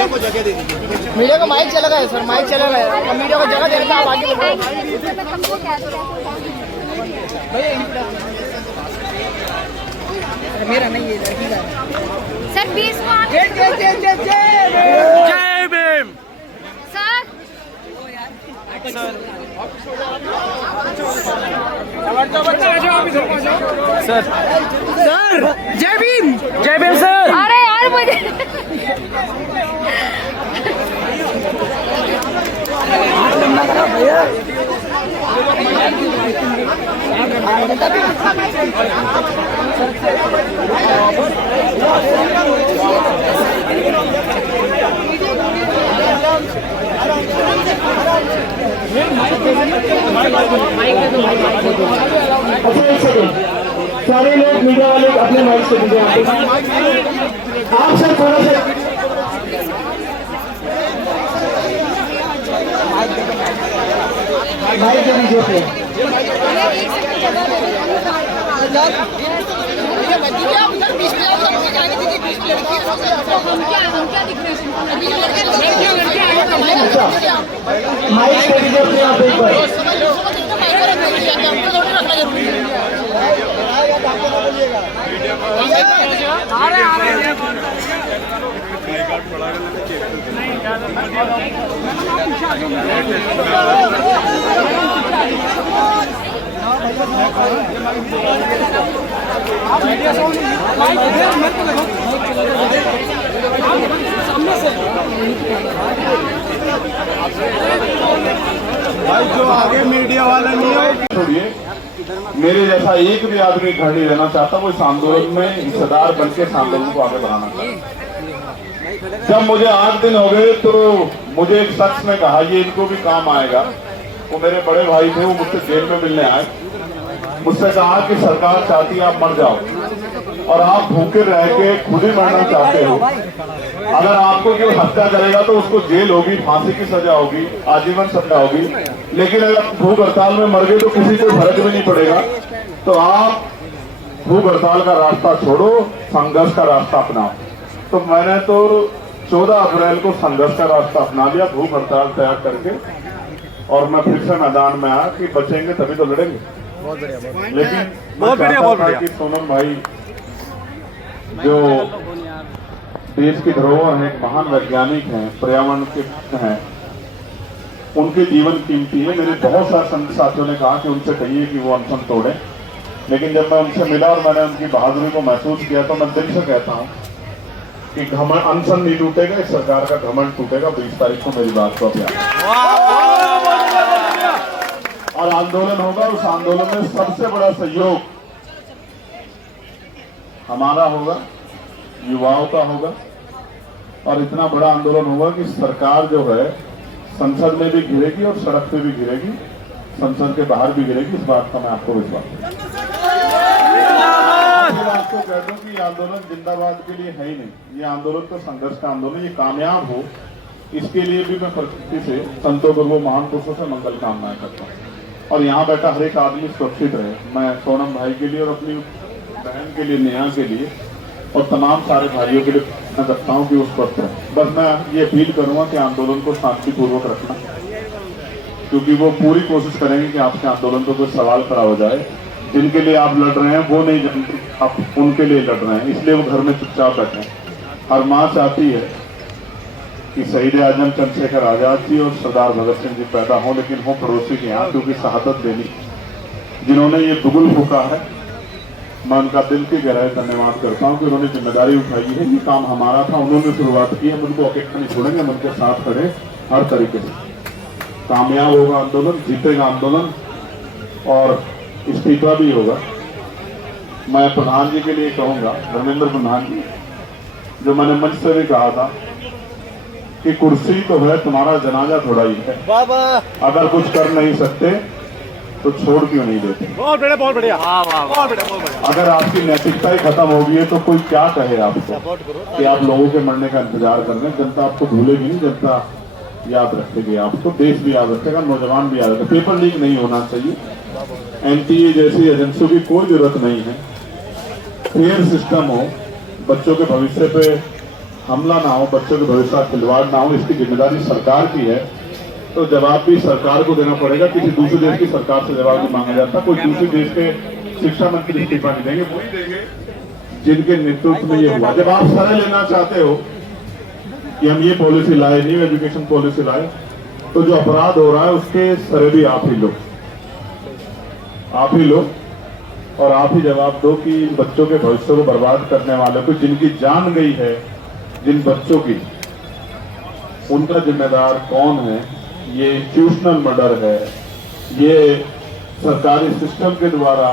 Media को जगह दे दीजिए। मीडिया को माइक चला गया है सर, माइक चला गया है। अब मीडिया को जगह देने का आप आगे बढ़ो। मेरा नहीं है लड़की का सर 20 को जय जय जय जय जय भीम सर सर जय भीम सर। अरे यार मुझे सारे लोग मीडिया वाले अपने माइक से दीजिए। आप सर थोड़ा सा माइक दे दीजिए। हम क्या दिख रहे माइक दे दीजिए अपने आप एक बार। भाई जो आगे मीडिया वाला नहीं हो, मेरे जैसा एक भी आदमी घर नहीं रहना चाहता। वो इस आंदोलन में हिस्सेदार बन के इस आंदोलन को आगे बढ़ाना चाहता। जब मुझे 8 दिन हो गए तो मुझे एक शख्स ने कहा ये इनको भी काम आएगा। वो मेरे बड़े भाई थे, वो मुझसे जेल में मिलने आए। मुझसे कहा कि सरकार चाहती है आप मर जाओ और आप भूखे रह के खुद ही मरना चाहते हो। अगर आपको कोई हत्या करेगा तो उसको जेल होगी, फांसी की सजा होगी, आजीवन सजा होगी। लेकिन अगर भूख हड़ताल में मर गए तो किसी को फर्क भी नहीं पड़ेगा। तो आप भूख हड़ताल का रास्ता छोड़ो, संघर्ष का रास्ता अपनाओ। तो मैंने तो 14 अप्रैल को संघर्ष का रास्ता अपना लिया, भूख हड़ताल तैयार करके। और मैं फिर से मैदान में आया कि बचेंगे तभी तो लड़ेंगे। लेकिन बहुत बढ़िया कि सोनम भाई जो देश की धरोहर है, महान वैज्ञानिक हैं, पर्यावरण के हैं, उनके जीवन कीमती है। मेरे बहुत सारे साथियों ने कहा कि उनसे कहिए कि वो अनशन तोड़े। लेकिन जब मैं उनसे मिला और मैंने उनकी बहादुरी को महसूस किया तो मैं दिल से कहता हूँ कि घमंड अनशन नहीं टूटेगा, इस सरकार का घमंड टूटेगा। 20 तारीख को मेरी बात को अभ्यास और आंदोलन होगा। उस आंदोलन में सबसे बड़ा सहयोग हमारा होगा, युवाओं का होगा। और इतना बड़ा आंदोलन होगा कि सरकार जो है संसद में भी घिरेगी और सड़क पे भी घिरेगी, संसद के बाहर भी घिरेगी। इस बात का मैं आपको विश्वास आपको कह दूं कि ये आंदोलन जिंदाबाद के लिए है ही नहीं। ये आंदोलन तो संघर्ष का आंदोलन, ये कामयाब हो इसके लिए भी मैं प्रकृति से, संतों गुरुओं महान पुरुषों से मंगल कामनाएं करता हूँ। और यहाँ बैठा हर एक आदमी सुरक्षित रहे। मैं सोनम भाई के लिए और अपनी बहन के लिए, नेहा के लिए और तमाम सारे भाइयों के लिए मैं करता हूँ कि उस वक्त बस मैं ये अपील करूंगा कि आंदोलन को शांतिपूर्वक रखना, क्योंकि वो पूरी कोशिश करेंगे कि आपके आंदोलन पर कोई सवाल खड़ा हो जाए। जिनके लिए आप लड़ रहे हैं वो नहीं जानते आप उनके लिए लड़ रहे हैं, इसलिए वो घर में चुपचाप बैठे। हर माँ चाहती है कि शहीद आजम चंद्रशेखर आजाद जी और सरदार भगत सिंह जी पैदा हों, लेकिन हो पड़ोसी के यहाँ, क्योंकि शहादत देनी जिन्होंने ये दुगुल फूका है। मैं उनका दिल की गहराई धन्यवाद करता हूँ कि उन्होंने जिम्मेदारी उठाई है। ये काम हमारा था, उन्होंने शुरुआत की है। उनको अकेला नहीं छोड़ेंगे, हम उनके साथ खड़े हर तरीके से। कामयाब होगा आंदोलन, जीतेगा आंदोलन और इस्तीफा भी होगा। मैं प्रधान जी के लिए कहूँगा, धर्मेंद्र प्रधान जी, जो मैंने मंच से भी कहा था कि कुर्सी तो है, तुम्हारा जनाजा थोड़ा ही है। अगर कुछ कर नहीं सकते तो छोड़ क्यों नहीं देते। बहुत बढ़िया बहुत बढ़िया बहुत बढ़िया। अगर आपकी नैतिकता ही खत्म हो गई है तो कोई क्या कहे आपको कि आप लोगों के मरने का इंतजार कर रहे हैं। जनता आपको भूलेगी नहीं, जनता याद रखेगी आपको, देश भी याद रखेगा, नौजवान भी याद रखेगा। पेपर लीक नहीं होना चाहिए, एनटीए जैसी एजेंसियों की कोई जरूरत नहीं है। फेयर सिस्टम हो, बच्चों के भविष्य पे हमला ना हो, बच्चों के भविष्य का खिलवाड़ ना हो, इसकी जिम्मेदारी सरकार की है। तो जवाब भी सरकार को देना पड़ेगा। किसी दूसरे देश की सरकार से जवाब नहीं मांगा जाता। कोई दूसरे देश के शिक्षा मंत्री इस्तीफा नहीं देंगे, वही देंगे जिनके नेतृत्व में ये हुआ। जब आप सलाह लेना चाहते हो कि हम ये पॉलिसी लाए, न्यू एजुकेशन पॉलिसी लाए, तो जो अपराध हो रहा है उसके सरे भी आप ही लो, और आप ही जवाब दो कि बच्चों के भविष्य को बर्बाद करने वाले को, जिनकी जान गई है, जिन बच्चों की, उनका जिम्मेदार कौन है। ये इंस्टीट्यूशनल मर्डर है, ये सरकारी सिस्टम के द्वारा